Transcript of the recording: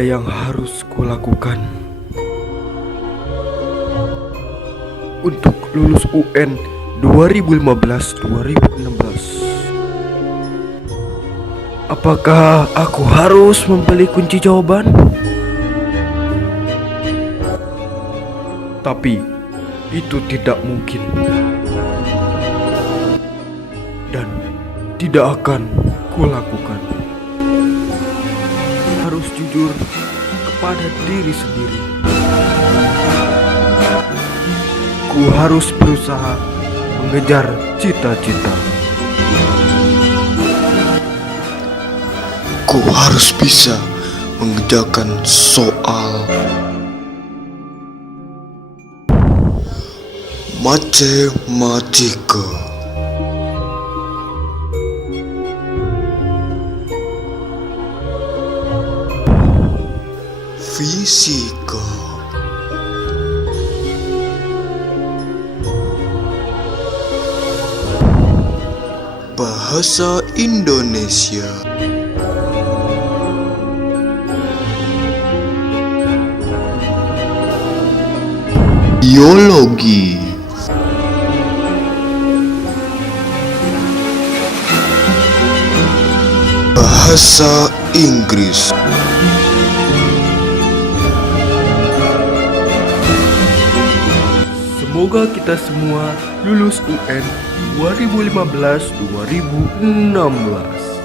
Apa yang harus kulakukan untuk lulus UN 2015-2016? Apakah aku harus membeli kunci jawaban? Tapi itu tidak mungkin dan tidak akan kulakukan. Harus jujur kepada diri sendiri. Ku harus berusaha mengejar cita-cita. Ku harus bisa mengerjakan soal matematika. Fisika. Bahasa Indonesia. Biologi. Bahasa Inggris. Semoga kita semua lulus UN 2015-2016.